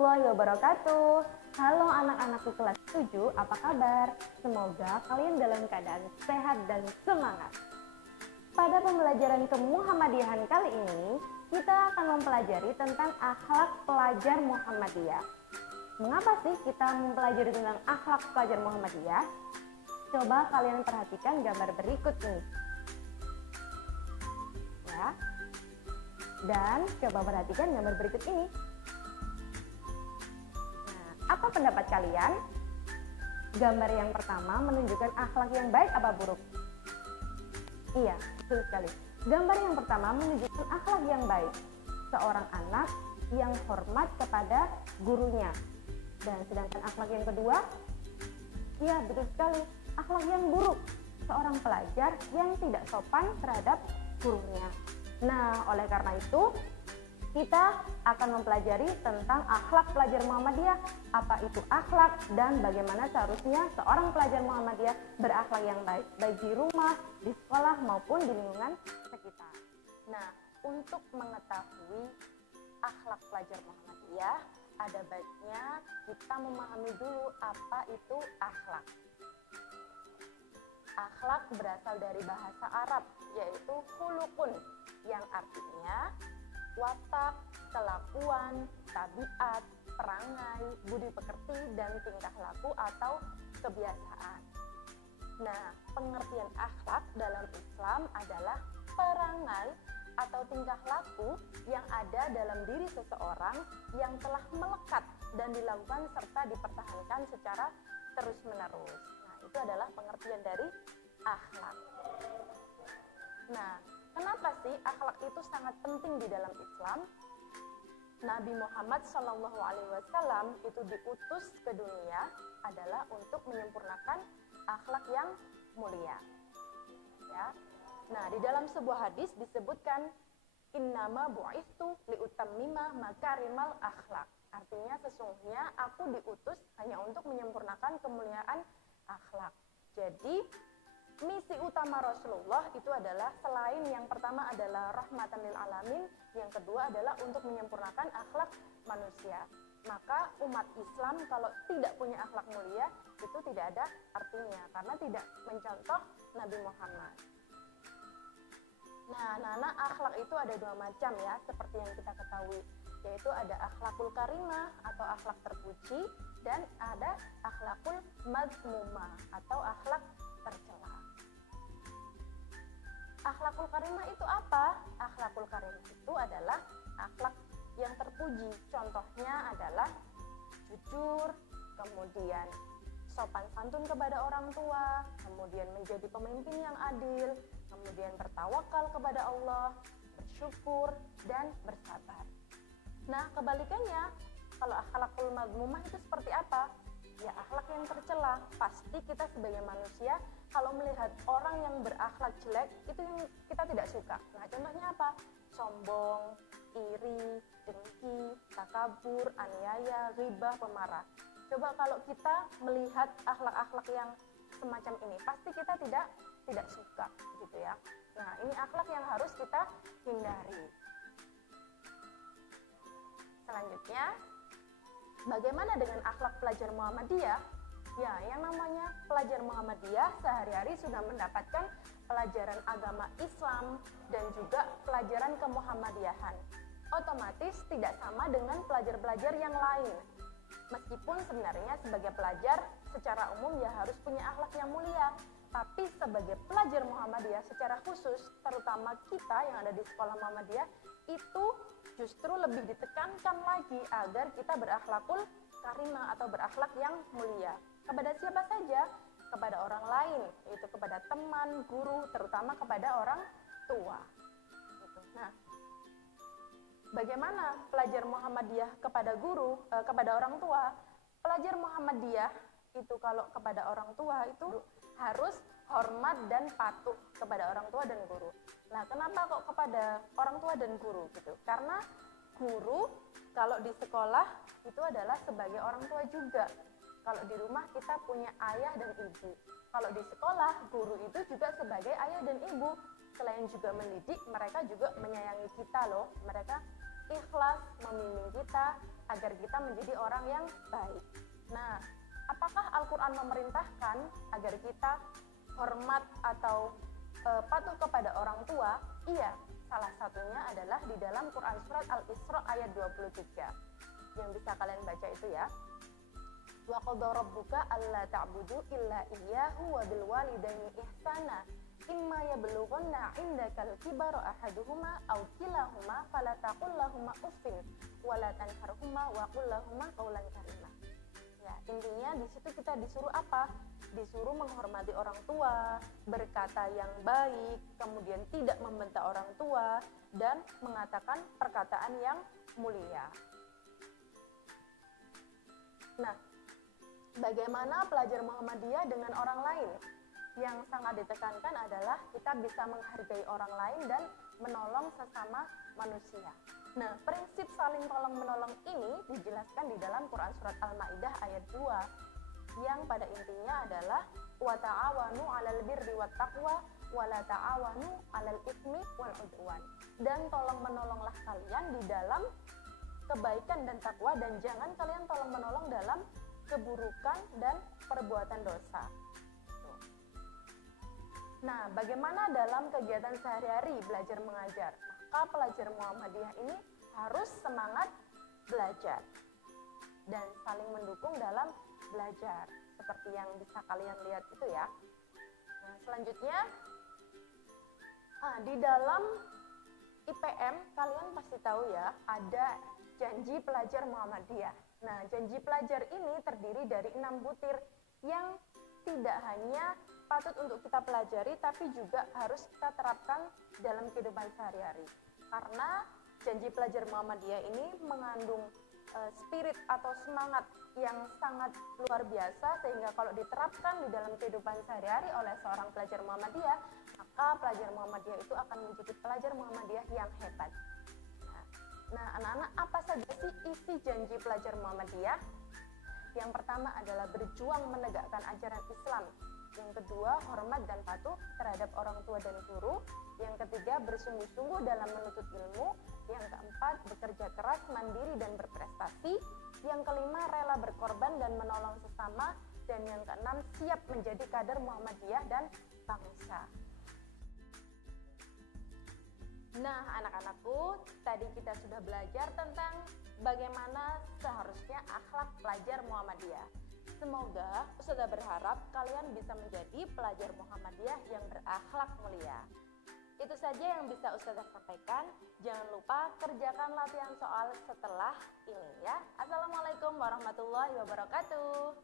warahmatullahi wabarakatuh. Halo anak-anakku kelas 7, apa kabar? Semoga kalian dalam keadaan sehat dan semangat. Pada pembelajaran kemuhammadiyahan kali ini, kita akan mempelajari tentang akhlak pelajar Muhammadiyah. Mengapa sih kita mempelajari tentang akhlak pelajar Muhammadiyah? Coba kalian perhatikan gambar berikut ini. Ya. Dan coba perhatikan gambar berikut ini. Apa pendapat kalian? Gambar yang pertama menunjukkan akhlak yang baik apa buruk? Iya, betul sekali. Gambar yang pertama menunjukkan akhlak yang baik. Seorang anak yang hormat kepada gurunya. Dan sedangkan akhlak yang kedua, iya betul sekali, akhlak yang buruk. Seorang pelajar yang tidak sopan terhadap gurunya. Nah, oleh karena itu, kita akan mempelajari tentang akhlak pelajar Muhammadiyah, apa itu akhlak dan bagaimana seharusnya seorang pelajar Muhammadiyah berakhlak yang baik, baik di rumah, di sekolah maupun di lingkungan sekitar. Nah, untuk mengetahui akhlak pelajar Muhammadiyah, ada baiknya kita memahami dulu apa itu akhlak. Akhlak berasal dari bahasa Arab, yaitu khuluqun, yang artinya watak, kelakuan, tabiat, perangai, budi pekerti, dan tingkah laku atau kebiasaan. Nah, pengertian akhlak dalam Islam adalah perangai atau tingkah laku yang ada dalam diri seseorang yang telah melekat dan dilakukan serta dipertahankan secara terus-menerus. Nah, itu adalah pengertian dari akhlak. Nah, kenapa sih akhlak itu sangat penting di dalam Islam? Nabi Muhammad SAW itu diutus ke dunia adalah untuk menyempurnakan akhlak yang mulia. Ya. Nah, di dalam sebuah hadis disebutkan innama bu'istu liutammima makarimal akhlak. Artinya sesungguhnya aku diutus hanya untuk menyempurnakan kemuliaan akhlak. Jadi misi utama Rasulullah itu adalah selain yang pertama adalah rahmatan lil alamin, yang kedua adalah untuk menyempurnakan akhlak manusia. Maka umat Islam kalau tidak punya akhlak mulia itu tidak ada artinya karena tidak mencontoh Nabi Muhammad. Nah, anak-anak, akhlak itu ada dua macam ya, seperti yang kita ketahui, yaitu ada akhlakul karimah atau akhlak terpuji dan ada akhlakul mazmumah atau akhlak tercela. Akhlakul karimah itu apa? Akhlakul karimah itu adalah akhlak yang terpuji. Contohnya adalah jujur, kemudian sopan santun kepada orang tua, kemudian menjadi pemimpin yang adil, kemudian bertawakal kepada Allah, bersyukur, dan bersabar. Nah, kebalikannya, kalau akhlakul mazmumah itu seperti apa? Ya, akhlak yang tercela. Pasti kita sebagai manusia kalau melihat orang yang berakhlak jelek itu yang kita tidak suka. Nah, contohnya apa? Sombong, iri, dengki, takabur, aniaya, ghibah, pemarah. Coba kalau kita melihat akhlak-akhlak yang semacam ini, pasti kita tidak suka gitu ya. Nah, ini akhlak yang harus kita hindari. Selanjutnya, bagaimana dengan akhlak pelajar Muhammadiyah? Ya, yang namanya pelajar Muhammadiyah sehari-hari sudah mendapatkan pelajaran agama Islam dan juga pelajaran kemuhammadiyahan. Otomatis tidak sama dengan pelajar-pelajar yang lain. Meskipun sebenarnya sebagai pelajar secara umum ya harus punya akhlak yang mulia, tapi sebagai pelajar Muhammadiyah secara khusus, terutama kita yang ada di sekolah Muhammadiyah, itu justru lebih ditekankan lagi agar kita berakhlakul karimah atau berakhlak yang mulia. Kepada siapa saja? Kepada orang lain, yaitu kepada teman, guru, terutama kepada orang tua. Gitu. Nah, bagaimana pelajar Muhammadiyah kepada guru, kepada orang tua? Pelajar Muhammadiyah itu kalau kepada orang tua itu harus hormat dan patuh kepada orang tua dan guru. Nah, kenapa kok kepada orang tua dan guru gitu? Karena guru kalau di sekolah itu adalah sebagai orang tua juga. Kalau di rumah kita punya ayah dan ibu. Kalau di sekolah, guru itu juga sebagai ayah dan ibu. Selain juga mendidik, mereka juga menyayangi kita loh. Mereka ikhlas membimbing kita agar kita menjadi orang yang baik. Nah, apakah Al-Quran memerintahkan agar kita hormat atau patuh kepada orang tua? Iya, salah satunya adalah di dalam Quran surat Al-Isra ayat 23. Yang bisa kalian baca itu ya. Wa qadha rabbuka alla ta'budu illa iyyahu wa bil walidaini ihsana imma yablughanna 'indakal kibara ahaduhuma aw kilahuma fala taqul lahumu uffin wa la tanharhuma wa qul lahumu qawlan karima. Ya, intinya di situ kita disuruh apa? Disuruh menghormati orang tua, berkata yang baik, kemudian tidak membentak orang tua, dan mengatakan perkataan yang mulia. Nah, bagaimana pelajar Muhammadiyah dengan orang lain? Yang sangat ditekankan adalah kita bisa menghargai orang lain dan menolong sesama manusia. Nah, prinsip saling tolong-menolong ini dijelaskan di dalam Quran Surat Al-Ma'idah ayat 2, yang pada intinya adalah wa ta'awanu 'alal birri wat taqwa wa la ta'awanu 'alal itsmi wal 'udwan. Dan tolong-menolonglah kalian di dalam kebaikan dan takwa, dan jangan kalian tolong-menolong dalam keburukan dan perbuatan dosa. Nah, bagaimana dalam kegiatan sehari-hari belajar mengajar? Maka pelajar Muhammadiyah ini harus semangat belajar dan saling mendukung dalam belajar, seperti yang bisa kalian lihat itu ya. Nah, selanjutnya, di dalam IPM kalian pasti tahu ya, ada janji pelajar Muhammadiyah. Nah, janji pelajar ini terdiri dari 6 butir yang tidak hanya patut untuk kita pelajari, tapi juga harus kita terapkan dalam kehidupan sehari-hari. Karena janji pelajar Muhammadiyah ini mengandung spirit atau semangat yang sangat luar biasa, sehingga kalau diterapkan di dalam kehidupan sehari-hari oleh seorang pelajar Muhammadiyah, maka pelajar Muhammadiyah itu akan menjadi pelajar Muhammadiyah yang hebat. Nah, anak-anak, apa saja sih isi janji pelajar Muhammadiyah? Yang pertama adalah berjuang menegakkan ajaran Islam. Yang kedua, hormat dan patuh terhadap orang tua dan guru. Yang ketiga, bersungguh-sungguh dalam menuntut ilmu. Yang keempat, bekerja keras, mandiri dan berprestasi. Yang kelima, rela berkorban dan menolong sesama. Dan yang keenam, siap menjadi kader Muhammadiyah dan bangsa. Nah, anak-anakku, tadi kita sudah belajar tentang bagaimana seharusnya akhlak pelajar Muhammadiyah. Semoga Ustazah berharap kalian bisa menjadi pelajar Muhammadiyah yang berakhlak mulia. Itu saja yang bisa Ustazah sampaikan. Jangan lupa kerjakan latihan soal setelah ini ya. Assalamualaikum warahmatullahi wabarakatuh.